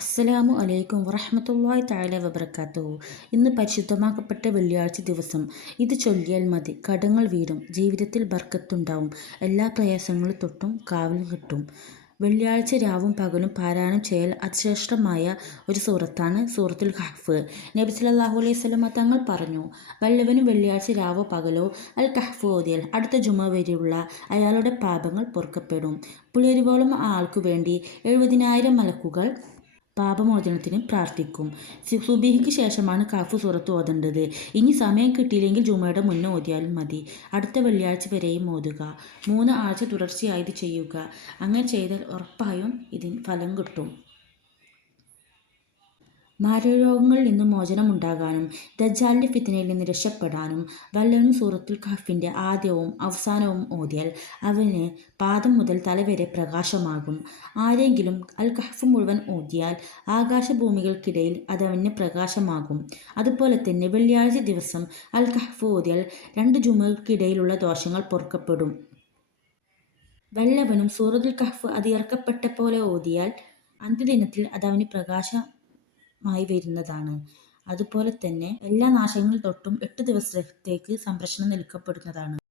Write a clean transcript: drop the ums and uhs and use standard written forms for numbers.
അസ്സലാമു അലൈക്കും വറഹ്മത്തുള്ളാഹി തആല വബറകാതുഹു. ഇന്ന് പരിശുദ്ധമാക്കപ്പെട്ട വെള്ളിയാഴ്ച ദിവസം. ഇത് ചൊല്ലിയാൽ മതി, കടങ്ങൾ വീടും, ജീവിതത്തിൽ ബർക്കത്തുണ്ടാവും, എല്ലാ പ്രയാസങ്ങളും തൊട്ടും കാവൽ കിട്ടും. വെള്ളിയാഴ്ച രാവും പകലും പാരായണം ചെയ്യൽ അതിശ്രേഷ്ഠമായ ഒരു സൂറത്താണ് സൂറത്തുൽ കഹ്ഫ്. നബി സല്ലല്ലാഹു അലൈഹി വസല്ലമ തങ്ങൾ പറഞ്ഞു, വല്ലവനും വെള്ളിയാഴ്ച രാവോ പകലോ അൽ കഹ്ഫ് ഓതിയാൽ അടുത്ത ജുമ വരെയുള്ള അയാളുടെ പാപങ്ങൾ പൊറുക്കപ്പെടും. പുലരുവോളം ആ ആൾക്കു വേണ്ടി 70,000 മലക്കുകൾ പാപമോചനത്തിന് പ്രാർത്ഥിക്കും. സുബഹിക്ക് ശേഷമാണ് കഹ്ഫ് സൂറത്ത് ഓതേണ്ടത്. ഇനി സമയം കിട്ടിയില്ലെങ്കിൽ ജുമയുടെ മുന്നേ ഓതിയാലും മതി. അടുത്ത വെള്ളിയാഴ്ച വരെയും ഓതുക. 3 ആഴ്ച തുടർച്ചയായി ഇത് ചെയ്യുക. അങ്ങനെ ചെയ്താൽ ഉറപ്പായും ഇതിന് ഫലം കിട്ടും. മാരകരോഗങ്ങളിൽ നിന്ന് മോചനമുണ്ടാകാനും ദജ്ജാലിൻ്റെ ഫിത്നയിൽ നിന്ന് രക്ഷപ്പെടാനും വല്ലവനും സൂറത്തുൽ കഹ്ഫിൻ്റെ ആദ്യവും അവസാനവും ഓതിയാൽ അവന് പാദം മുതൽ തല വരെ പ്രകാശമാകും. ആരെങ്കിലും അൽ കഹ്ഫ് മുഴുവൻ ഓതിയാൽ ആകാശഭൂമികൾക്കിടയിൽ അതവന് പ്രകാശമാകും. അതുപോലെ തന്നെ വെള്ളിയാഴ്ച ദിവസം അൽ കഹ്ഫ് ഓതിയാൽ 2 ജുമകൾക്കിടയിലുള്ള ദോഷങ്ങൾ പൊറുക്കപ്പെടും. വല്ലവനും സൂറത്തുൽ കഹ്ഫ് അതിറക്കപ്പെട്ട പോലെ ഓതിയാൽ അന്ത്യദിനത്തിൽ അതവന് പ്രകാശമായി വരുന്നതാണ്. അതുപോലെ തന്നെ എല്ലാ നാശങ്ങളിൽ തൊട്ടും 8 ദിവസത്തേക്ക് സംരക്ഷണം നൽകപ്പെടുന്നതാണ്.